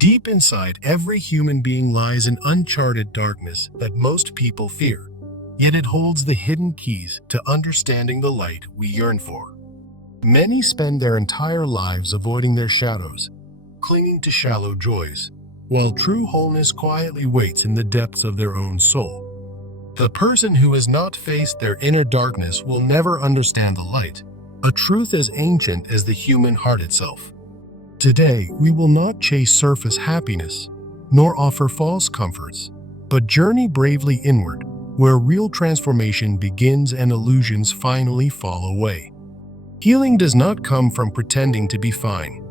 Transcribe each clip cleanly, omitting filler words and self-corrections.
Deep inside every human being lies an uncharted darkness that most people fear, yet it holds the hidden keys to understanding the light we yearn for. Many spend their entire lives avoiding their shadows, clinging to shallow joys, while true wholeness quietly waits in the depths of their own soul. The person who has not faced their inner darkness will never understand the light, a truth as ancient as the human heart itself. Today, we will not chase surface happiness, nor offer false comforts, but journey bravely inward, where real transformation begins and illusions finally fall away. Healing does not come from pretending to be fine.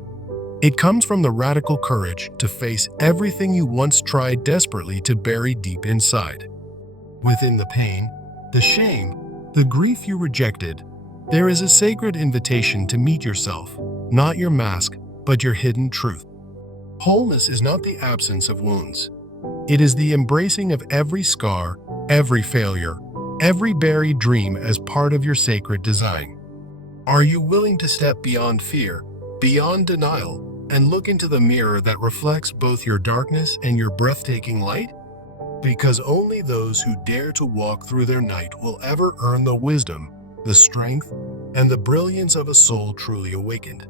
It comes from the radical courage to face everything you once tried desperately to bury deep inside. Within the pain, the shame, the grief you rejected, there is a sacred invitation to meet yourself, not your mask, but your hidden truth. Wholeness is not the absence of wounds. It is the embracing of every scar, every failure, every buried dream as part of your sacred design. Are you willing to step beyond fear, beyond denial, and look into the mirror that reflects both your darkness and your breathtaking light? Because only those who dare to walk through their night will ever earn the wisdom, the strength, and the brilliance of a soul truly awakened.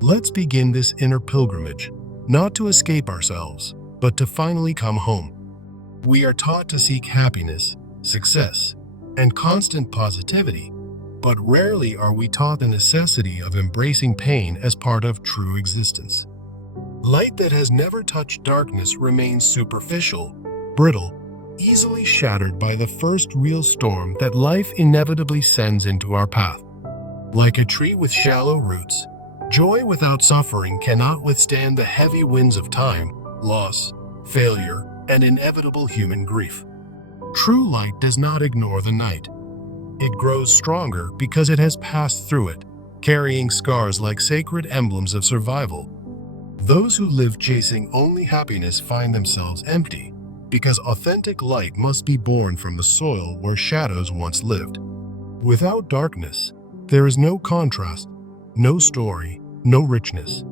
Let's begin this inner pilgrimage, not to escape ourselves, but to finally come home. We are taught to seek happiness, success, and constant positivity, but rarely are we taught the necessity of embracing pain as part of true existence. Light that has never touched darkness remains superficial, brittle, easily shattered by the first real storm that life inevitably sends into our path. Like a tree with shallow roots, joy without suffering cannot withstand the heavy winds of time, loss, failure, and inevitable human grief. True light does not ignore the night. It grows stronger because it has passed through it, carrying scars like sacred emblems of survival. Those who live chasing only happiness find themselves empty, because authentic light must be born from the soil where shadows once lived. Without darkness, there is no contrast, no story, no richness,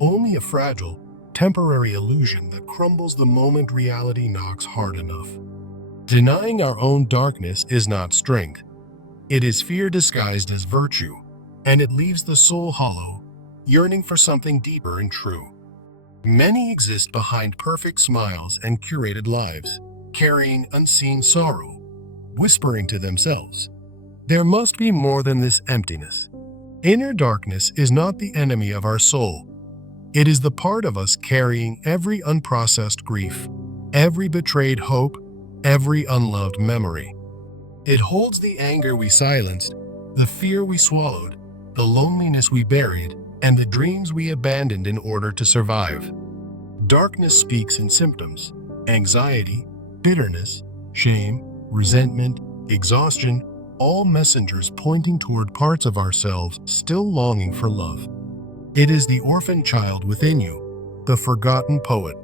only a fragile, temporary illusion that crumbles the moment reality knocks hard enough. Denying our own darkness is not strength. It is fear disguised as virtue, and it leaves the soul hollow, yearning for something deeper and true. Many exist behind perfect smiles and curated lives, carrying unseen sorrow, whispering to themselves, "There must be more than this emptiness." Inner darkness is not the enemy of our soul. It is the part of us carrying every unprocessed grief, every betrayed hope, every unloved memory. It holds the anger we silenced, the fear we swallowed, the loneliness we buried, and the dreams we abandoned in order to survive. Darkness speaks in symptoms: anxiety, bitterness, shame, resentment, exhaustion, all messengers pointing toward parts of ourselves still longing for love. It is the orphan child within you, the forgotten poet,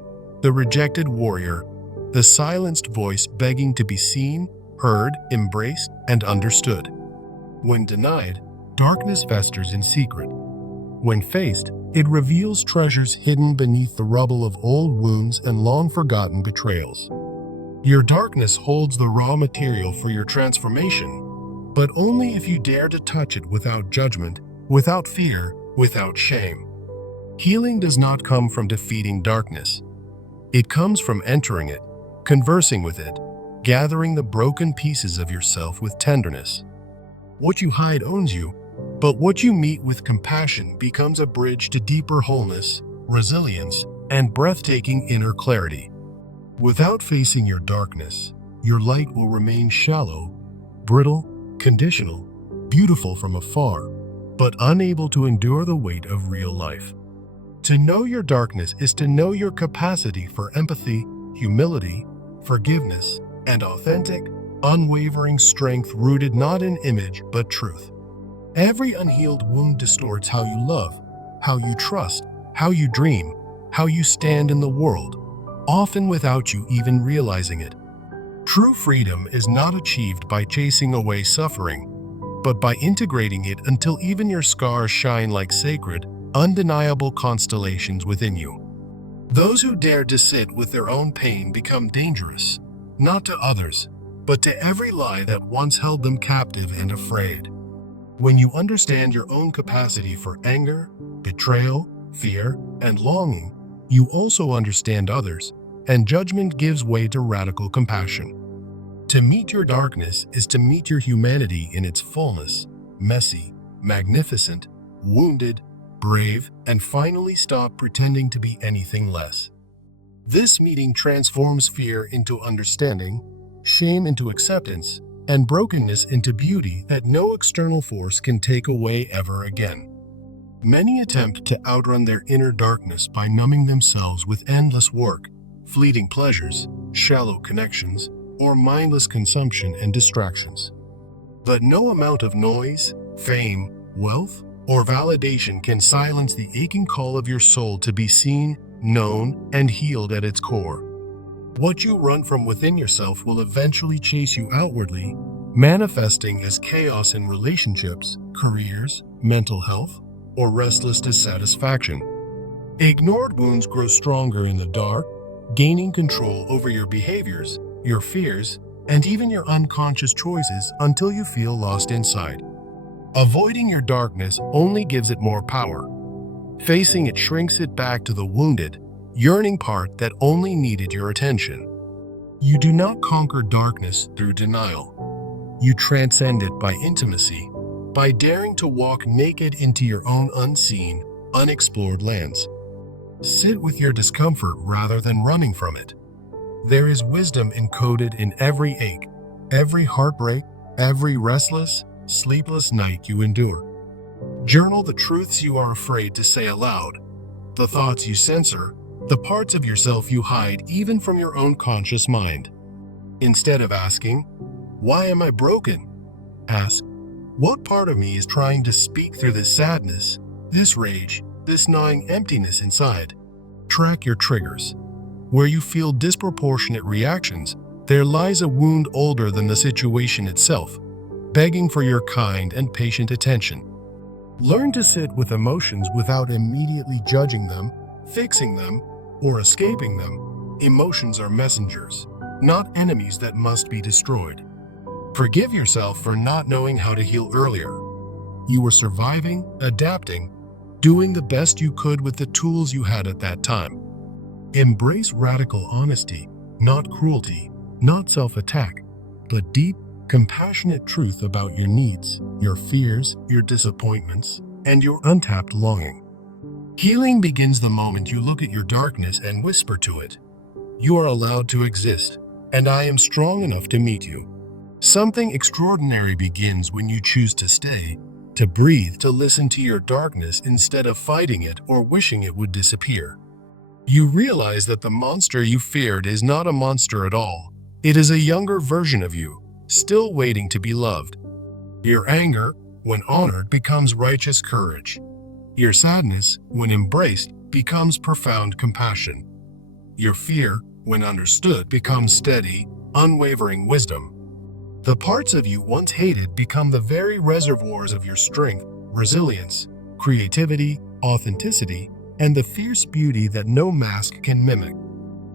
the rejected warrior, the silenced voice begging to be seen, heard, embraced, and understood. When denied, darkness festers in secret. When faced, it reveals treasures hidden beneath the rubble of old wounds and long-forgotten betrayals. Your darkness holds the raw material for your transformation, but only if you dare to touch it without judgment, without fear, without shame. Healing does not come from defeating darkness. It comes from entering it, conversing with it, gathering the broken pieces of yourself with tenderness. What you hide owns you, but what you meet with compassion becomes a bridge to deeper wholeness, resilience, and breathtaking inner clarity. Without facing your darkness, your light will remain shallow, brittle, conditional, beautiful from afar, but unable to endure the weight of real life. To know your darkness is to know your capacity for empathy, humility, forgiveness, and authentic, unwavering strength rooted not in image but truth. Every unhealed wound distorts how you love, how you trust, how you dream, how you stand in the world, often without you even realizing it. True freedom is not achieved by chasing away suffering, but by integrating it until even your scars shine like sacred, undeniable constellations within you. Those who dare to sit with their own pain become dangerous, not to others, but to every lie that once held them captive and afraid. When you understand your own capacity for anger, betrayal, fear, and longing, you also understand others, and judgment gives way to radical compassion. To meet your darkness is to meet your humanity in its fullness, messy, magnificent, wounded, brave, and finally stop pretending to be anything less. This meeting transforms fear into understanding, shame into acceptance, and brokenness into beauty that no external force can take away ever again. Many attempt to outrun their inner darkness by numbing themselves with endless work, fleeting pleasures, shallow connections, or mindless consumption and distractions. But no amount of noise, fame, wealth, or validation can silence the aching call of your soul to be seen, known, and healed at its core. What you run from within yourself will eventually chase you outwardly, manifesting as chaos in relationships, careers, mental health, or restless dissatisfaction. Ignored wounds grow stronger in the dark, gaining control over your behaviors, your fears, and even your unconscious choices until you feel lost inside. Avoiding your darkness only gives it more power. Facing it shrinks it back to the wounded, yearning part that only needed your attention. You do not conquer darkness through denial. You transcend it by intimacy, by daring to walk naked into your own unseen, unexplored lands. Sit with your discomfort rather than running from it. There is wisdom encoded in every ache, every heartbreak, every restless, sleepless night you endure. Journal the truths you are afraid to say aloud, the thoughts you censor, the parts of yourself you hide even from your own conscious mind. Instead of asking, "Why am I broken?" ask, "What part of me is trying to speak through this sadness, this rage, this gnawing emptiness inside?" Track your triggers. Where you feel disproportionate reactions, there lies a wound older than the situation itself, begging for your kind and patient attention. Learn to sit with emotions without immediately judging them, fixing them, or escaping them. Emotions are messengers, not enemies that must be destroyed. Forgive yourself for not knowing how to heal earlier. You were surviving, adapting, doing the best you could with the tools you had at that time. Embrace radical honesty, not cruelty, not self-attack, but deep, compassionate truth about your needs, your fears, your disappointments, and your untapped longing. Healing begins the moment you look at your darkness and whisper to it, "You are allowed to exist, and I am strong enough to meet you." Something extraordinary begins when you choose to stay, to breathe, to listen to your darkness instead of fighting it or wishing it would disappear. You realize that the monster you feared is not a monster at all. It is a younger version of you, still waiting to be loved. Your anger, when honored, becomes righteous courage. Your sadness, when embraced, becomes profound compassion. Your fear, when understood, becomes steady, unwavering wisdom. The parts of you once hated become the very reservoirs of your strength, resilience, creativity, authenticity, and the fierce beauty that no mask can mimic.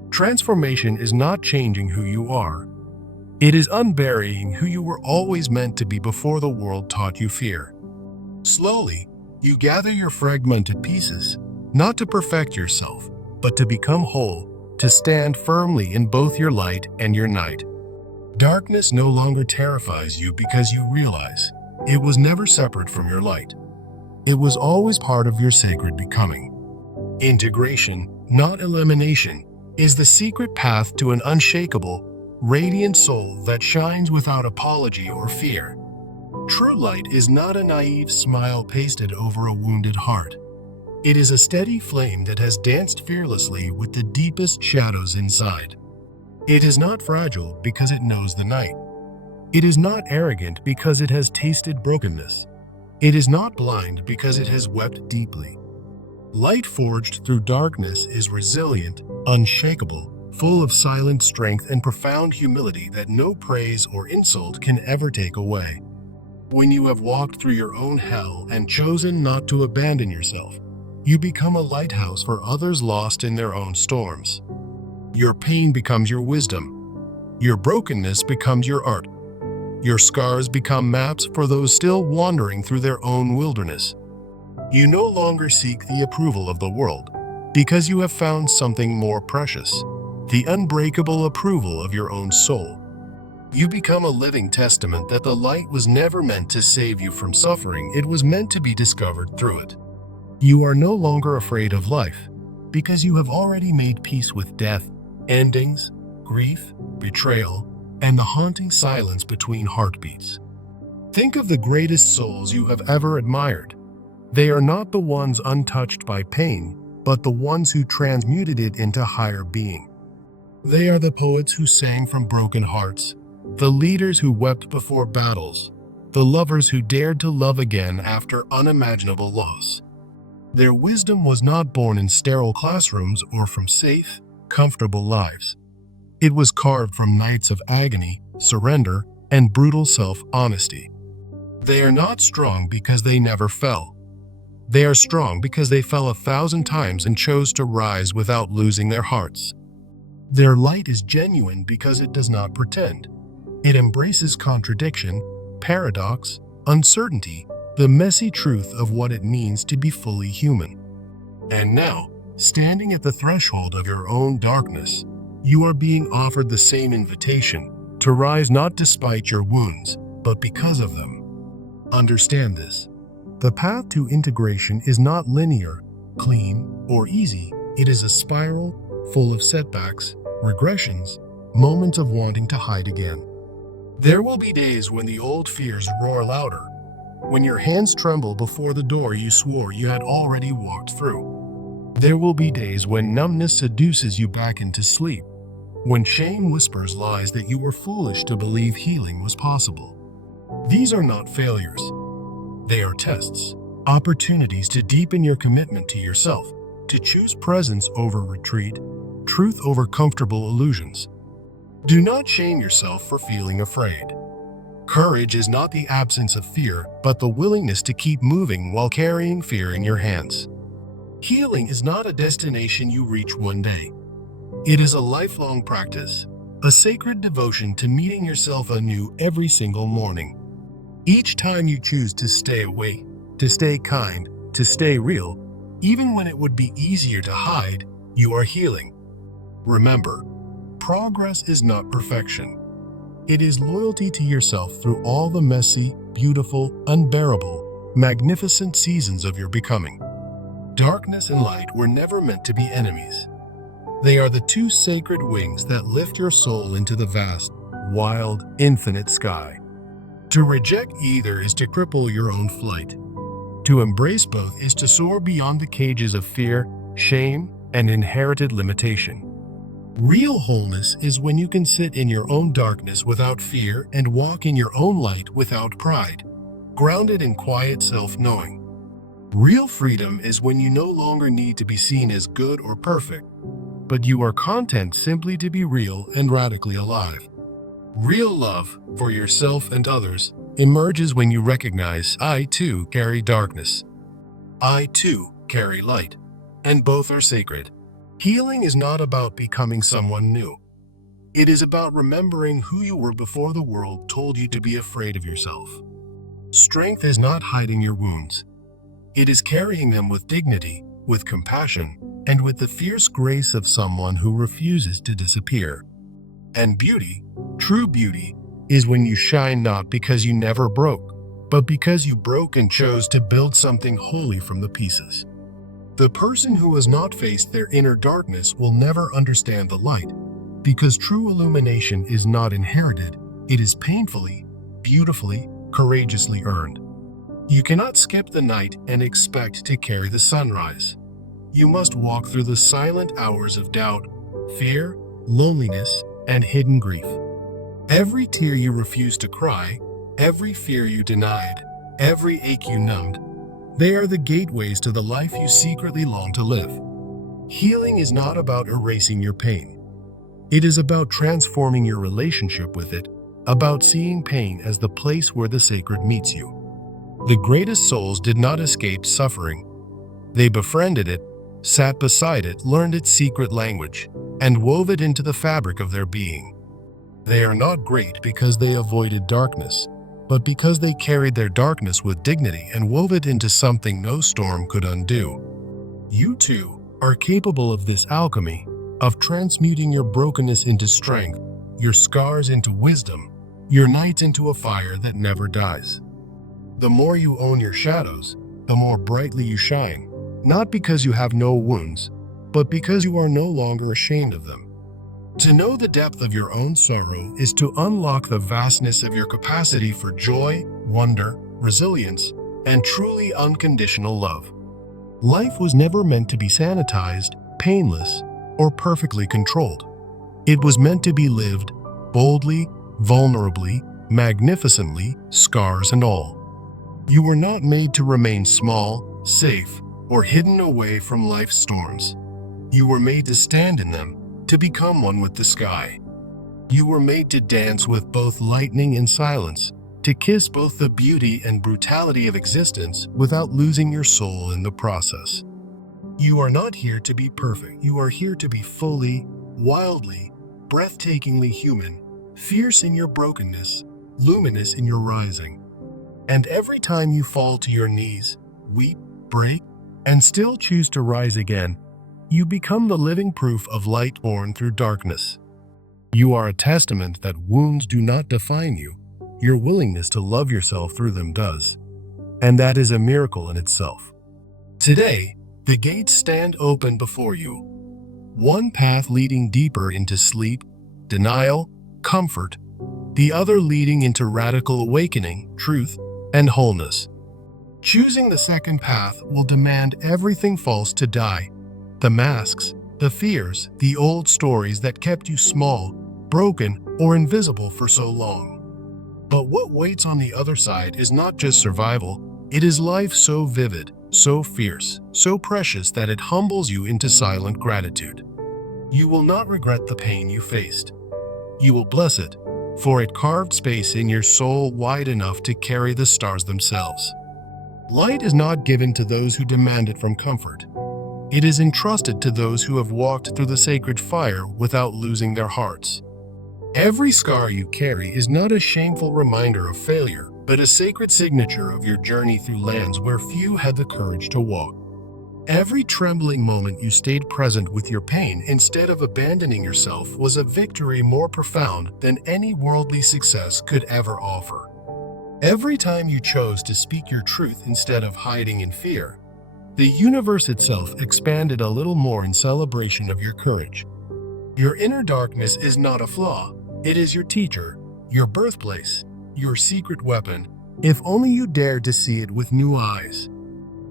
Transformation is not changing who you are. It is unburying who you were always meant to be before the world taught you fear. Slowly, you gather your fragmented pieces, not to perfect yourself, but to become whole, to stand firmly in both your light and your night. Darkness no longer terrifies you because you realize it was never separate from your light. It was always part of your sacred becoming. Integration, not elimination, is the secret path to an unshakable, radiant soul that shines without apology or fear. True light is not a naive smile pasted over a wounded heart. It is a steady flame that has danced fearlessly with the deepest shadows inside. It is not fragile because it knows the night. It is not arrogant because it has tasted brokenness. It is not blind because it has wept deeply. Light forged through darkness is resilient, unshakable, full of silent strength and profound humility that no praise or insult can ever take away. When you have walked through your own hell and chosen not to abandon yourself, You become a lighthouse for others lost in their own storms. Your pain becomes your wisdom. Your brokenness becomes your art. Your scars become maps for those still wandering through their own wilderness. You no longer seek the approval of the world, because you have found something more precious, the unbreakable approval of your own soul. You become a living testament that the light was never meant to save you from suffering, it was meant to be discovered through it. You are no longer afraid of life, because you have already made peace with death, endings, grief, betrayal, and the haunting silence between heartbeats. Think of the greatest souls you have ever admired. They are not the ones untouched by pain, but the ones who transmuted it into higher being. They are the poets who sang from broken hearts, the leaders who wept before battles, the lovers who dared to love again after unimaginable loss. Their wisdom was not born in sterile classrooms or from safe, comfortable lives. It was carved from nights of agony, surrender, and brutal self-honesty. They are not strong because they never fell. They are strong because they fell 1,000 times and chose to rise without losing their hearts. Their light is genuine because it does not pretend. It embraces contradiction, paradox, uncertainty, the messy truth of what it means to be fully human. And now, standing at the threshold of your own darkness, you are being offered the same invitation to rise not despite your wounds, but because of them. Understand this. The path to integration is not linear, clean, or easy. It is a spiral full of setbacks, regressions, moments of wanting to hide again. There will be days when the old fears roar louder, when your hands tremble before the door you swore you had already walked through. There will be days when numbness seduces you back into sleep, when shame whispers lies that you were foolish to believe healing was possible. These are not failures. They are tests, opportunities to deepen your commitment to yourself, to choose presence over retreat, truth over comfortable illusions. Do not shame yourself for feeling afraid. Courage is not the absence of fear, but the willingness to keep moving while carrying fear in your hands. Healing is not a destination you reach one day. It is a lifelong practice, a sacred devotion to meeting yourself anew every single morning. Each time you choose to stay away, to stay kind, to stay real, even when it would be easier to hide, you are healing. Remember, progress is not perfection. It is loyalty to yourself through all the messy, beautiful, unbearable, magnificent seasons of your becoming. Darkness and light were never meant to be enemies. They are the two sacred wings that lift your soul into the vast, wild, infinite sky. To reject either is to cripple your own flight. To embrace both is to soar beyond the cages of fear, shame, and inherited limitation. Real wholeness is when you can sit in your own darkness without fear and walk in your own light without pride, grounded in quiet self-knowing. Real freedom is when you no longer need to be seen as good or perfect, but you are content simply to be real and radically alive. Real love, for yourself and others, emerges when you recognize, I too carry darkness. I too carry light, and both are sacred. Healing is not about becoming someone new. It is about remembering who you were before the world told you to be afraid of yourself. Strength is not hiding your wounds. It is carrying them with dignity, with compassion, and with the fierce grace of someone who refuses to disappear. And beauty, true beauty, is when you shine not because you never broke, but because you broke and chose to build something holy from the pieces. The person who has not faced their inner darkness will never understand the light, because true illumination is not inherited, it is painfully, beautifully, courageously earned. You cannot skip the night and expect to carry the sunrise. You must walk through the silent hours of doubt, fear, loneliness, and hidden grief. Every tear you refused to cry, every fear you denied, every ache you numbed, they are the gateways to the life you secretly long to live. Healing is not about erasing your pain. It is about transforming your relationship with it, about seeing pain as the place where the sacred meets you. The greatest souls did not escape suffering. They befriended it, sat beside it, learned its secret language, and wove it into the fabric of their being. They are not great because they avoided darkness, but because they carried their darkness with dignity and wove it into something no storm could undo. You too are capable of this alchemy, of transmuting your brokenness into strength, your scars into wisdom, your nights into a fire that never dies. The more you own your shadows, the more brightly you shine, not because you have no wounds, but because you are no longer ashamed of them. To know the depth of your own sorrow is to unlock the vastness of your capacity for joy, wonder, resilience, and truly unconditional love. Life was never meant to be sanitized, painless, or perfectly controlled. It was meant to be lived boldly, vulnerably, magnificently, scars and all. You were not made to remain small, safe, or hidden away from life's storms. You were made to stand in them, to become one with the sky. You were made to dance with both lightning and silence, to kiss both the beauty and brutality of existence without losing your soul in the process. You are not here to be perfect. You are here to be fully, wildly, breathtakingly human, fierce in your brokenness, luminous in your rising. And every time you fall to your knees, weep, break, and still choose to rise again, you become the living proof of light born through darkness. You are a testament that wounds do not define you. Your willingness to love yourself through them does. And that is a miracle in itself. Today, the gates stand open before you. One path leading deeper into sleep, denial, comfort, the other leading into radical awakening, truth, and wholeness. Choosing the second path will demand everything false to die. The masks, the fears, the old stories that kept you small, broken, or invisible for so long. But what waits on the other side is not just survival, it is life so vivid, so fierce, so precious that it humbles you into silent gratitude. You will not regret the pain you faced. You will bless it, for it carved space in your soul wide enough to carry the stars themselves. Light is not given to those who demand it from comfort. It is entrusted to those who have walked through the sacred fire without losing their hearts. Every scar you carry is not a shameful reminder of failure, but a sacred signature of your journey through lands where few had the courage to walk. Every trembling moment you stayed present with your pain instead of abandoning yourself was a victory more profound than any worldly success could ever offer. Every time you chose to speak your truth instead of hiding in fear, the universe itself expanded a little more in celebration of your courage. Your inner darkness is not a flaw. It is your teacher, your birthplace, your secret weapon, if only you dared to see it with new eyes.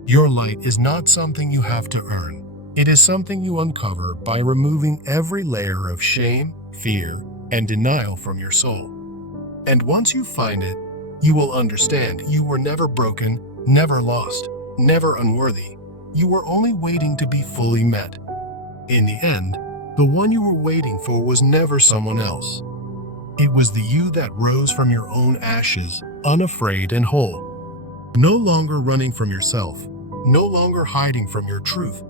Your light is not something you have to earn. It is something you uncover by removing every layer of shame, fear, and denial from your soul. And once you find it, you will understand you were never broken, never lost, never unworthy. You were only waiting to be fully met. In the end, the one you were waiting for was never someone else. It was the you that rose from your own ashes, unafraid and whole. No longer running from yourself, no longer hiding from your truth,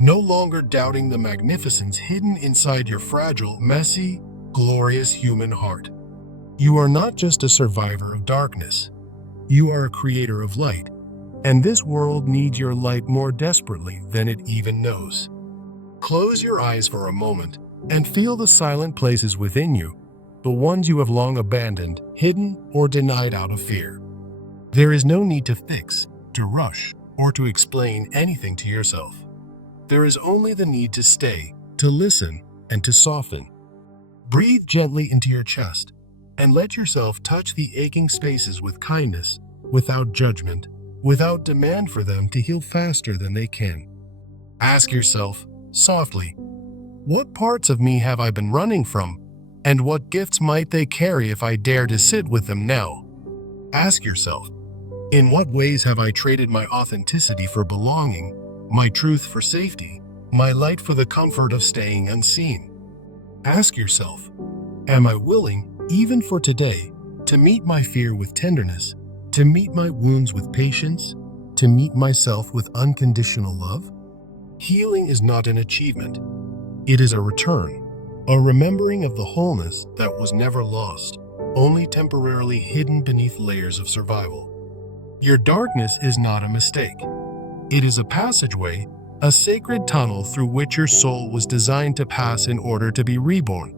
no longer doubting the magnificence hidden inside your fragile, messy, glorious human heart. You are not just a survivor of darkness. You are a creator of light, and this world needs your light more desperately than it even knows. Close your eyes for a moment and feel the silent places within you, the ones you have long abandoned, hidden, or denied out of fear. There is no need to fix, to rush, or to explain anything to yourself. There is only the need to stay, to listen, and to soften. Breathe gently into your chest and let yourself touch the aching spaces with kindness, without judgment, without demand for them to heal faster than they can. Ask yourself, softly, what parts of me have I been running from, and what gifts might they carry if I dare to sit with them now? Ask yourself, in what ways have I traded my authenticity for belonging, my truth for safety, my light for the comfort of staying unseen? Ask yourself, am I willing, even for today, to meet my fear with tenderness, to meet my wounds with patience, to meet myself with unconditional love? Healing is not an achievement. It is a return, a remembering of the wholeness that was never lost, only temporarily hidden beneath layers of survival. Your darkness is not a mistake. It is a passageway, a sacred tunnel through which your soul was designed to pass in order to be reborn.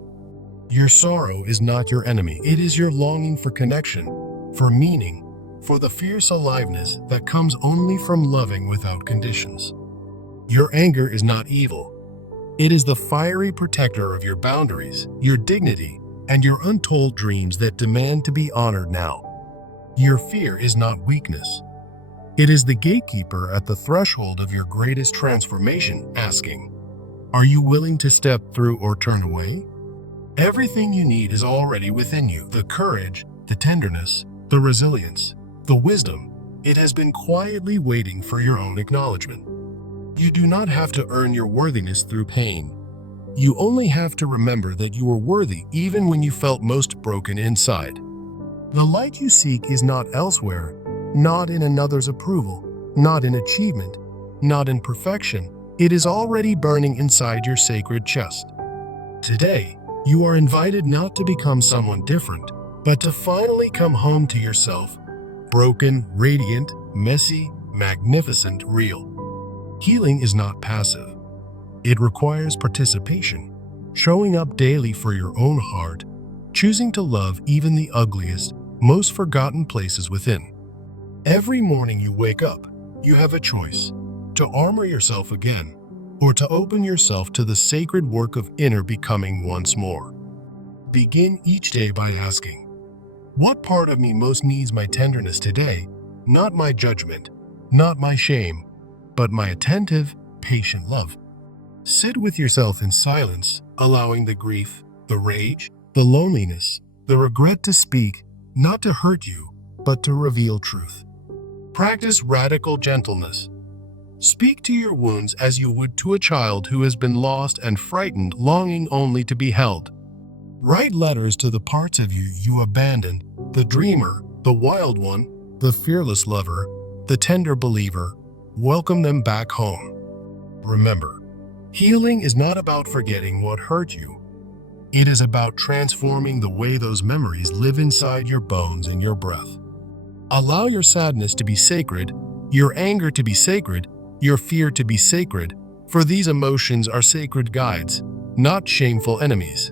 Your sorrow is not your enemy. It is your longing for connection, for meaning, for the fierce aliveness that comes only from loving without conditions. Your anger is not evil. It is the fiery protector of your boundaries, your dignity, and your untold dreams that demand to be honored now. Your fear is not weakness. It is the gatekeeper at the threshold of your greatest transformation, asking, "Are you willing to step through or turn away?" Everything you need is already within you: the courage, the tenderness, the resilience, the wisdom. It has been quietly waiting for your own acknowledgement. You do not have to earn your worthiness through pain. You only have to remember that you were worthy even when you felt most broken inside. The light you seek is not elsewhere, not in another's approval, not in achievement, not in perfection. It is already burning inside your sacred chest. Today, you are invited not to become someone different, but to finally come home to yourself, broken, radiant, messy, magnificent, real. Healing is not passive. It requires participation, showing up daily for your own heart, choosing to love even the ugliest, most forgotten places within. Every morning you wake up, you have a choice: to armor yourself again, or to open yourself to the sacred work of inner becoming once more. Begin each day by asking, what part of me most needs my tenderness today? Not my judgment, not my shame, but my attentive, patient love. Sit with yourself in silence, allowing the grief, the rage, the loneliness, the regret to speak, not to hurt you, but to reveal truth. Practice radical gentleness. Speak to your wounds as you would to a child who has been lost and frightened, longing only to be held. Write letters to the parts of you you abandoned: the dreamer, the wild one, the fearless lover, the tender believer. Welcome them back home. Remember, healing is not about forgetting what hurt you. It is about transforming the way those memories live inside your bones and your breath. Allow your sadness to be sacred, your anger to be sacred, your fear to be sacred, for these emotions are sacred guides, not shameful enemies.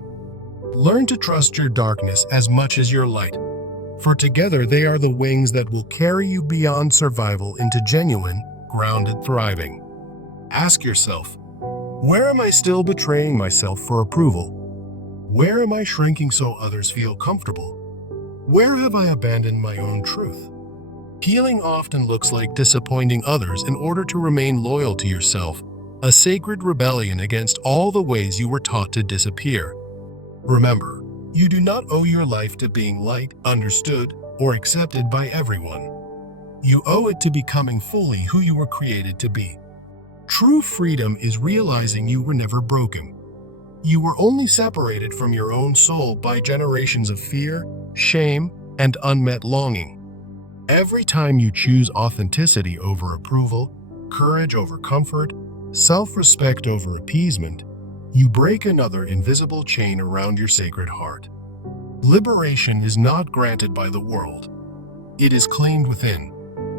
Learn to trust your darkness as much as your light, for together they are the wings that will carry you beyond survival into genuine, grounded thriving. Ask yourself, where am I still betraying myself for approval? Where am I shrinking so others feel comfortable? Where have I abandoned my own truth? Healing often looks like disappointing others in order to remain loyal to yourself, a sacred rebellion against all the ways you were taught to disappear. Remember, you do not owe your life to being liked, understood, or accepted by everyone. You owe it to becoming fully who you were created to be. True freedom is realizing you were never broken. You were only separated from your own soul by generations of fear, shame, and unmet longing. Every time you choose authenticity over approval, courage over comfort, self-respect over appeasement, you break another invisible chain around your sacred heart. Liberation is not granted by the world. It is claimed within,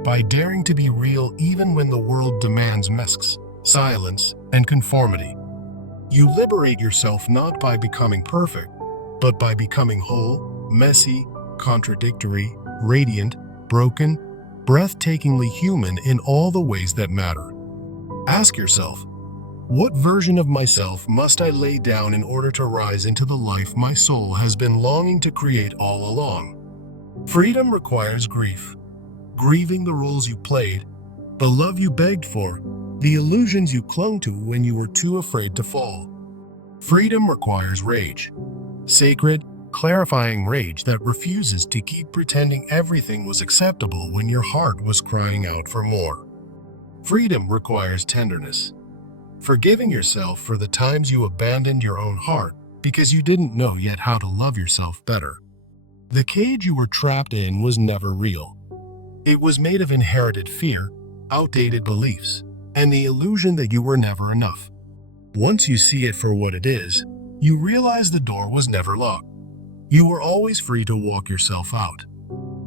by daring to be real even when the world demands masks, silence, and conformity. You liberate yourself not by becoming perfect, but by becoming whole, messy, contradictory, radiant, broken, breathtakingly human in all the ways that matter. Ask yourself, what version of myself must I lay down in order to rise into the life my soul has been longing to create all along? Freedom requires grief. Grieving the roles you played, the love you begged for, the illusions you clung to when you were too afraid to fall. Freedom requires rage. Sacred, clarifying rage that refuses to keep pretending everything was acceptable when your heart was crying out for more. Freedom requires tenderness. Forgiving yourself for the times you abandoned your own heart because you didn't know yet how to love yourself better. The cage you were trapped in was never real. It was made of inherited fear, outdated beliefs, and the illusion that you were never enough. Once you see it for what it is, you realize the door was never locked. You were always free to walk yourself out.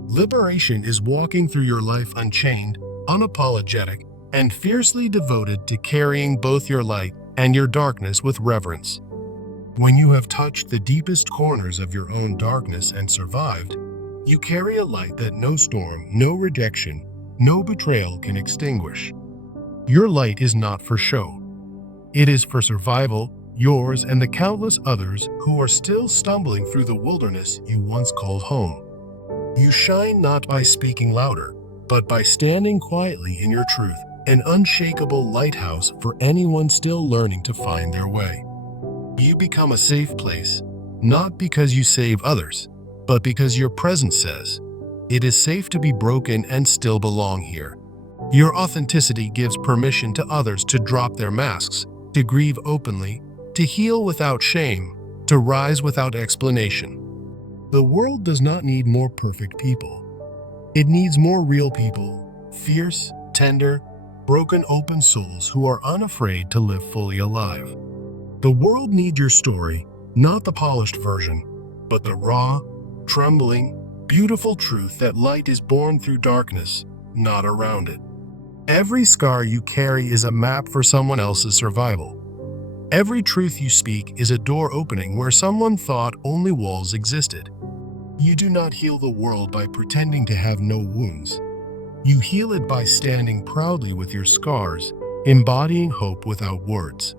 Liberation is walking through your life unchained, unapologetic, and fiercely devoted to carrying both your light and your darkness with reverence. When you have touched the deepest corners of your own darkness and survived, you carry a light that no storm, no rejection, no betrayal can extinguish. Your light is not for show. It is for survival, yours and the countless others who are still stumbling through the wilderness you once called home. You shine not by speaking louder, but by standing quietly in your truth, an unshakable lighthouse for anyone still learning to find their way. You become a safe place, not because you save others, but because your presence says, it is safe to be broken and still belong here. Your authenticity gives permission to others to drop their masks, to grieve openly, to heal without shame, to rise without explanation. The world does not need more perfect people. It needs more real people, fierce, tender, broken open souls who are unafraid to live fully alive. The world needs your story, not the polished version, but the raw, trembling, beautiful truth that light is born through darkness, not around it. Every scar you carry is a map for someone else's survival. Every truth you speak is a door opening where someone thought only walls existed. You do not heal the world by pretending to have no wounds. You heal it by standing proudly with your scars, embodying hope without words.